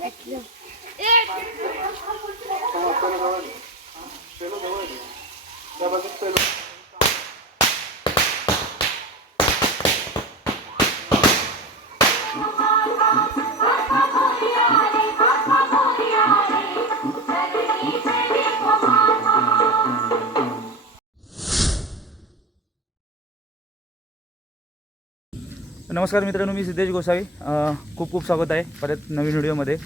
একদম नमस्कार मित्रांनो मी सिद्धेश गोसावी. खूप खूप स्वागत आहे परत नवीन व्हिडिओमध्ये.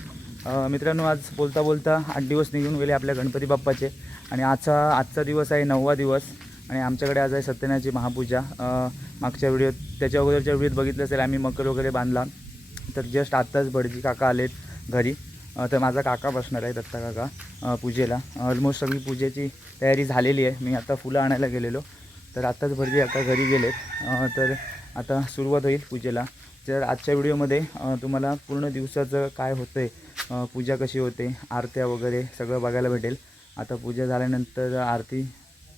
मित्रांनो आज बोलता बोलता आठ दिवस निघून गेले आपल्या गणपती बाप्पाचे आणि आजचा आजचा दिवस आहे नववा दिवस आणि आमच्याकडे आज आहे सत्यनाची महापूजा. मागच्या व्हिडिओत त्याच्या अगोदरच्या व्हिडिओत बघितलं असेल आम्ही मकर वगैरे बांधला. तर जस्ट आत्ताच भटजी काका आलेत घरी. तर माझा काका बसणार आहे दत्ता काका पूजेला. ऑलमोस्ट सगळी पूजेची तयारी झालेली आहे. मी आता फुलं आणायला गेलेलो. तर आत्ताच भटजी आता घरी गेलेत. तर आता सुरुवात होईल पूजेला. तर आजच्या व्हिडिओमध्ये तुम्हाला पूर्ण दिवसाचं काय होतं आहे पूजा कशी होते आरत्या वगैरे सगळं बघायला भेटेल. आता पूजा झाल्यानंतर आरती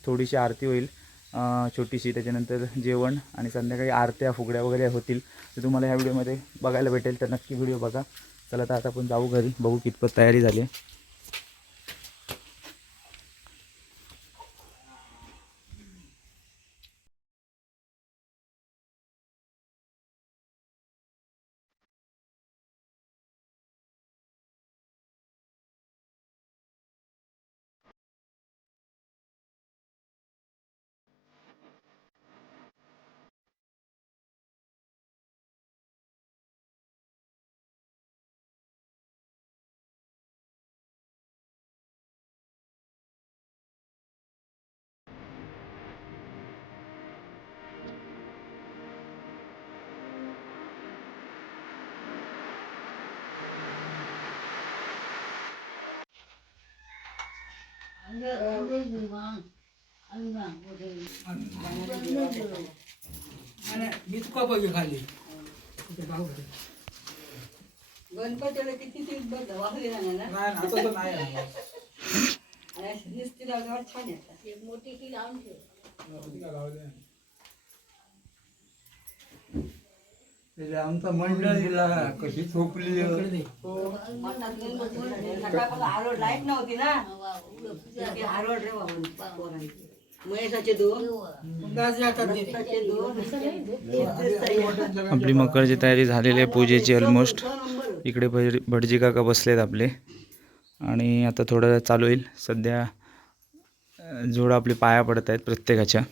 थोडीशी आरती होईल छोटीशी. त्याच्यानंतर जेवण आणि संध्याकाळी आरत्या फुगड्या वगैरे होतील. तर तुम्हाला ह्या व्हिडिओमध्ये बघायला भेटेल. तर नक्की व्हिडिओ बघा. चला तर आता आपण जाऊ घरी. बघू कितपत तयारी झाली आहे. मी तुका पाहिजे खाली गणपतीला किती ती बघ वाकली ना ना? नाही आता तर नाही आहे. त्याच्या आमचा मंडळीला कशी झोपली? आरोड लाइट नव्हती ना. रे. महेशाचे दोन. आपली मकरची तयारी झालेली आहे पूजेची ऑलमोस्ट इकडे भट भटजी काका बसलेत आपले. आणि आता थोडं चालू होईल. सध्या जोड आपले पाया पडत आहेत प्रत्येकाच्या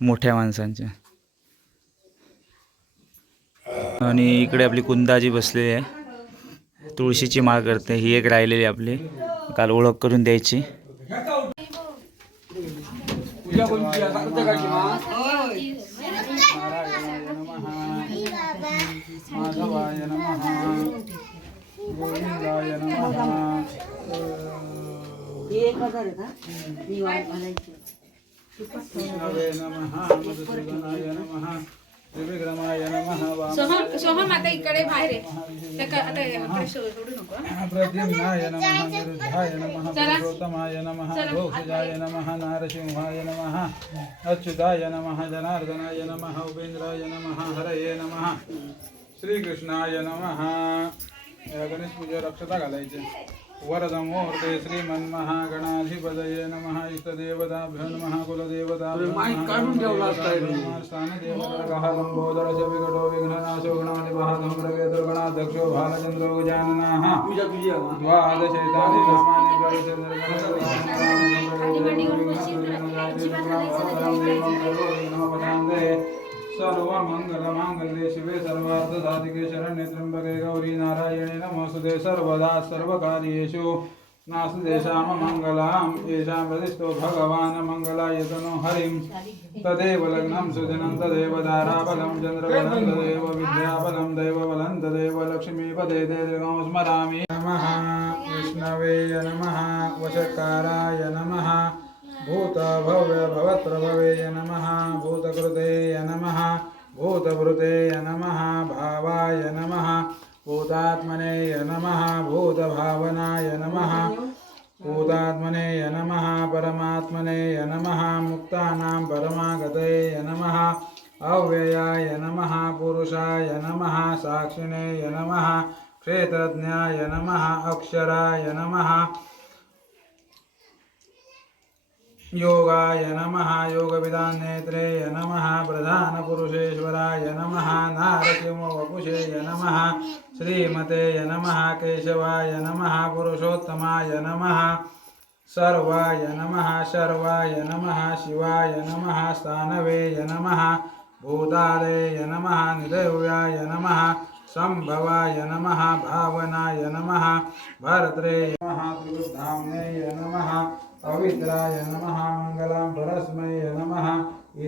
मोठ्या माणसांच्या. आणि इकडे आपली कुंदाजी बसलेली आहे. तुळशीची माळ करते. ही एक राहिलेली आपली. काल ओळख करून द्यायची. आहे? नमः सोहम सोहम आता इकडे बाहेर आहे. त्या का- आता इकडे शो- सोडू नको. प्रद्युम्नाय नमः निरुद्धाय नमः पुरुषोत्तमाय नमः भोक्षजाय नमः नारसिंहाय नमः अच्युताय नमः जनार्दनाय नमः उपेन्द्राय नमः हरये नमः श्रीकृष्णाय नमः. गणेश पूजा रक्षता घालायचे. वरदमूर्ते श्रीमन्महागणाधिपतये नमः। इष्टदेवताभ्यो नमः कुलदेवताभ्यो नमः। स्थानदेवताः लम्बोदरस्य विकटो विघ्ननाशो गणाधिपः धूम्रवे दुर्गणाध्यक्षो भालचन्द्रो गजाननाः। द्वादशैतानि सर्व मंगल मांगल्ये शिवे सर्वार्थसाधिके शरण्ये त्र्यंबके गौरी नारायणे नमोऽस्तुते सर्वदा सर्वकार्येषु नास्तेषां मङ्गलाम् येषां प्रतिष्ठो भगवान् मङ्गलाय तनो हरिं तदेव लग्नं सुजनं तदेव दाराबलं चन्द्रबलं तदेव विद्याबलं दैवबलं तदेव लक्ष्मीपदे दीर्घं स्मरामि नमः विष्णवे नमः वशकाराय नमः भूतभव्यभवत्रभवे नमः भूतकृते नमः भूतभृते नमः भावाय नमः भूतात्मनेय नमः भूतभावनाय नमः भूतात्मनेय नमः परमात्मने नमः मुक्तानां परमागतेय नमः अव्ययाय नमः पुरुषाय नमः साक्षिणे नमः क्षेत्रज्ञाय नमः अक्षराय नमः योगाय नमः योगविदान्नेत्रेय नमः प्रधानपुरुषेश्वराय नमः नारसिंहवपुषे नमः श्रीमते नमः केशवाय नमः पुरुषोत्तमाय नमः सर्वाय नमः शर्वाय नमः शिवाय नमः स्थानवे नमः भूतालय नमः निदेव्याय नमः सम्भवाय नमः भावनाय नमः भरत्रे नमः त्रिवृद्धाम्ने नमः पवित्राय नमः मङ्गलं परस्मै नमः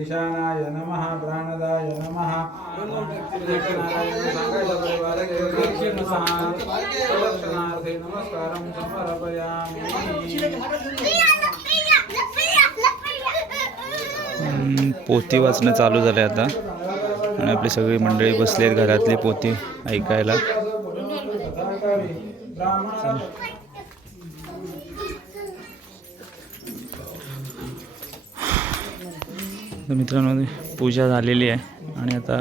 ईशानाय नमः प्राणदाय नमः। प्रदक्षिणार्थे नमस्कारं समर्पयामि। पोथी वाचणं चालू झालं आहे आता. आणि आपली सगळी मंडळी बसली आहेत घरातली पोथी ऐकायला. तर मित्रांनो पूजा झालेली आहे आणि आता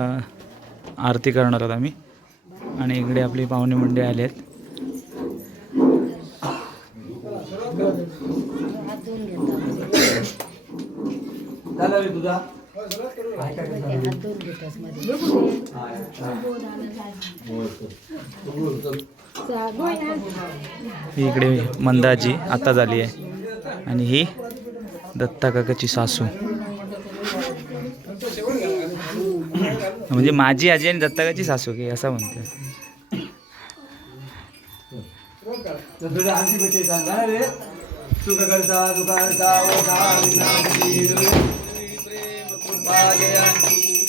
आरती करणार आहोत आम्ही. आणि इकडे आपली पाहुणे मंडळी आले आहेत. इकडे मंदाजी आता झाली आहे. आणि ही दत्ता काकाची सासू. म्हणजे माझी आजी आणि दत्तकाची सासू की असं म्हणते सुख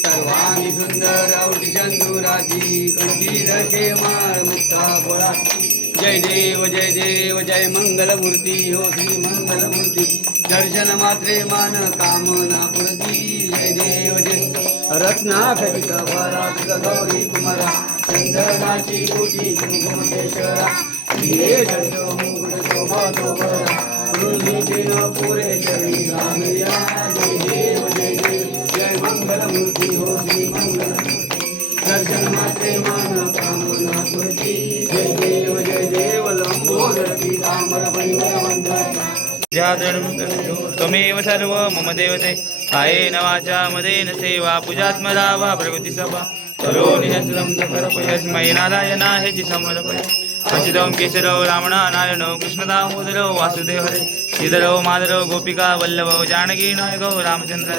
सर्वांगी सुंदर औटी चंदुराजी कंदीर क्षेमाळ मुक्ता बोळा जय देव जय देव जय मंगलमूर्ती हो श्री मंगलमूर्ती. दर्शन मात्रे मान कामना पूर्ती जय देव जय रत्ना खटिक परात गौरी कुमारा चंदनाची कुटी कुंकुमेश्वरा धीरे जडो मुकुट शोभा शोभरा पुरे चरणी रामया जय देव जय देव जय मंगलमूर्ती हो श्री मंगल दर्शन मात्रे मान त्वमेव सर्व मम देवते कायेन वाचा मदेन सेवा पूजात्मदा वा प्रगती सभा करो यत्नं समर्पयस्मै नारायणा हेचि समर्पय अचितं केशरौ रामणा नारायणौ कृष्णदामोदरौ वासुदेव हरे श्रीधरौ माधरौ गोपिका वल्लभौ जानकी नायकौ रामचंद्र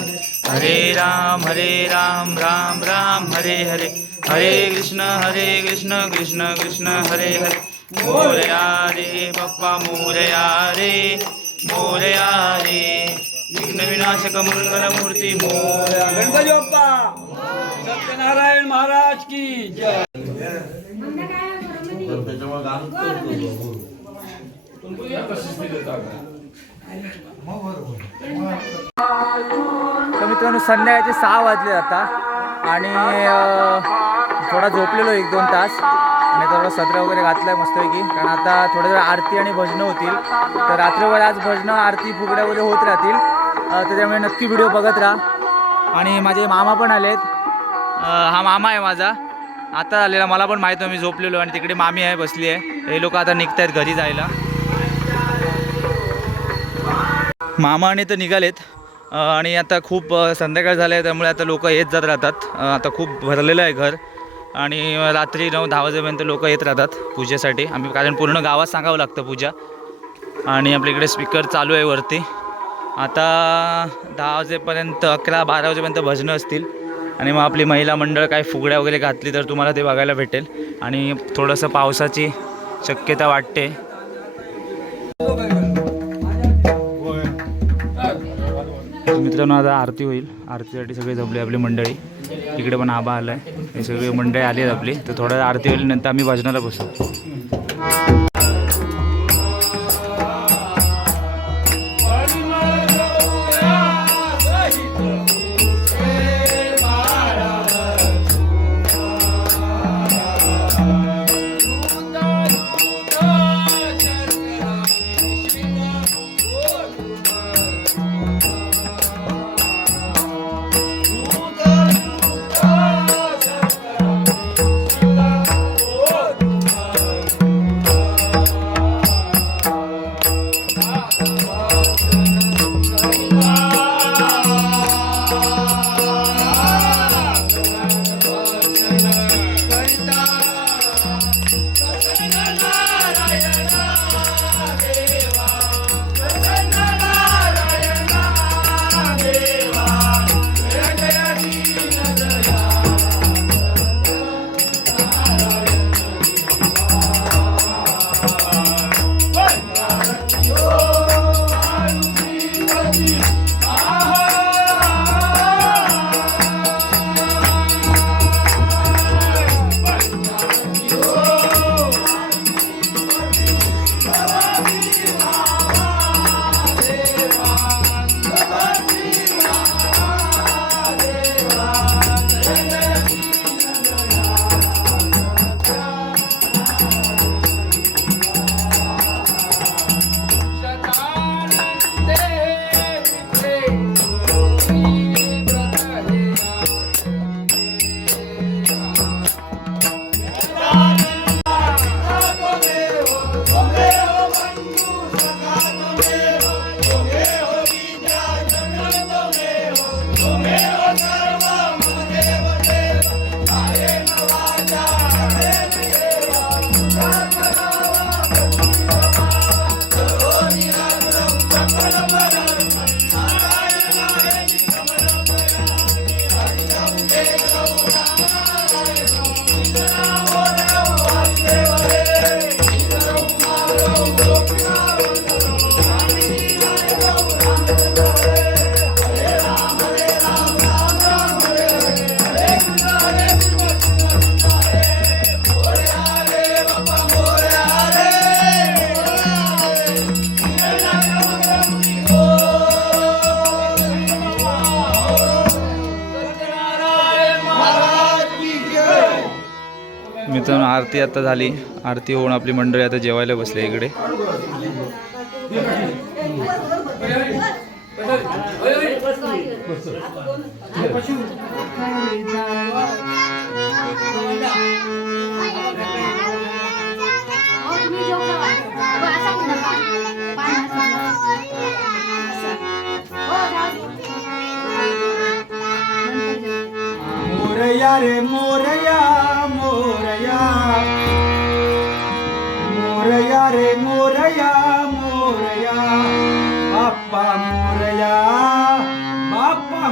हरे राम हरे राम राम राम हरे हरे हरे कृष्ण हरे कृष्ण कृष्ण कृष्ण हरे हरे मोरया रे पप्पा मोरया रे मोरया रे विघ्न विनाशक मंगल मूर्ती मोरया गणपती बाप्पा सत्यनारायण महाराज की जय। तर मित्रांनो संध्याकाळचे सहा वाजले आता आणि थोडा झोपलेलो एक दोन तास. आणि थोडं सत्र वगैरे घातलं आहे मस्तपैकी. कारण आता थोडं वेळ आरती आणि भजनं होतील. तर रात्रभर आज भजनं आरती फुगड्या वगैरे होत राहतील. त्याच्यामुळे तर त्यामुळे नक्की व्हिडिओ बघत राहा. आणि माझे मामा पण आलेत. हा मामा आहे माझा. आता आलेला. मला पण माहीत मी झोपलेलो आणि तिकडे मामी आहे बसली आहे. हे लोक आता निघत आहेत घरी जायला. मामाने तर निघालेत. आणि आता खूप संध्याकाळ झालं आहे त्यामुळे आता लोक येत जात राहतात. आता खूप भरलेलं आहे घर. आणि रात्री नऊ दहा वाजेपर्यंत लोक येत राहतात पूजेसाठी. आम्ही कारण पूर्ण गावात सांगावं लागतं पूजा. आणि आपल्या इकडे स्पीकर चालू आहे वरती. आता दहा वाजेपर्यंत अकरा बारा वाजेपर्यंत भजनं असतील. आणि मग आपली महिला मंडळ काय फुगड्या वगैरे घातली तर तुम्हाला ते बघायला भेटेल. आणि थोडंसं पावसाची शक्यता वाटते. मित्रांनो आता आरती होईल. आरतीसाठी सगळे जमले आपली मंडळी. तिकडे पण आबा आहे हे सगळे मंडळी आली आहेत आपली. तर थोड्या आरती होईल नंतर आम्ही भजनाला बसू. मित्रांनो आरती आता झाली. आरती होऊन आपली मंडळी आता जेवायला बसले इकडे. मोरया रे मोरया. मोरया मोरया रे मोरया मोरया बाप्पा मोरया बाप्पा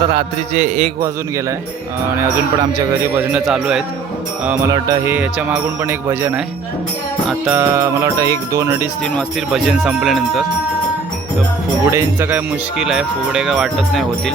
आता रात्रीचे एक वाजून गेला आहे आणि अजून पण आमच्या घरी भजनं चालू आहेत. मला वाटतं हे याच्या मागून पण एक भजन आहे. आता मला वाटतं एक दोन अडीच तीन वाजतील भजन संपल्यानंतर. तर फुगड्यांचं काय मुश्किल आहे फुगडे काय वाटत नाही होतील.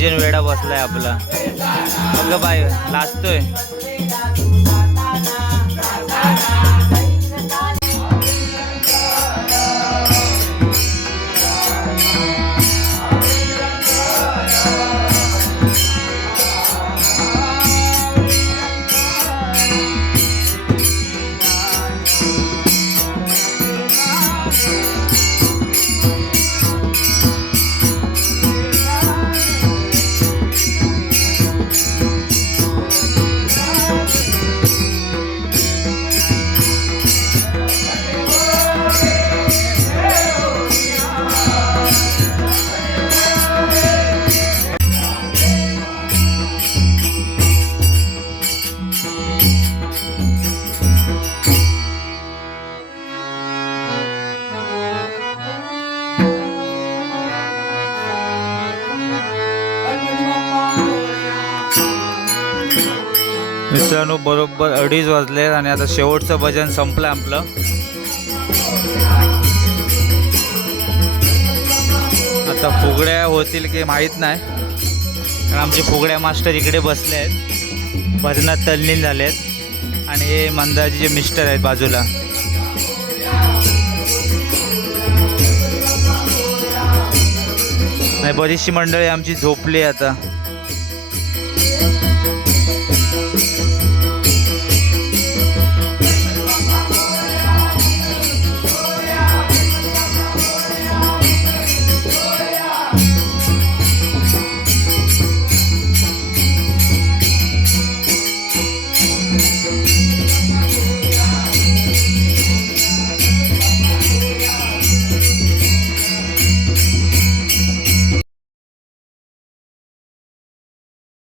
बघ वेडा बसलाय आपला. बाय लाजतोय मित्रांनो बरोबर अडीच वाजले आणि आता शेवटचं भजन संपलं आपलं. आता फुगड्या होतील की माहीत नाही कारण आमचे फुगड्या मास्टर इकडे बसले आहेत. भजनात तल्लीन झाले आहेत आणि हे मंदाजीचे मिस्टर आहेत बाजूला. नाही बरीचशी मंडळी आमची झोपली आता.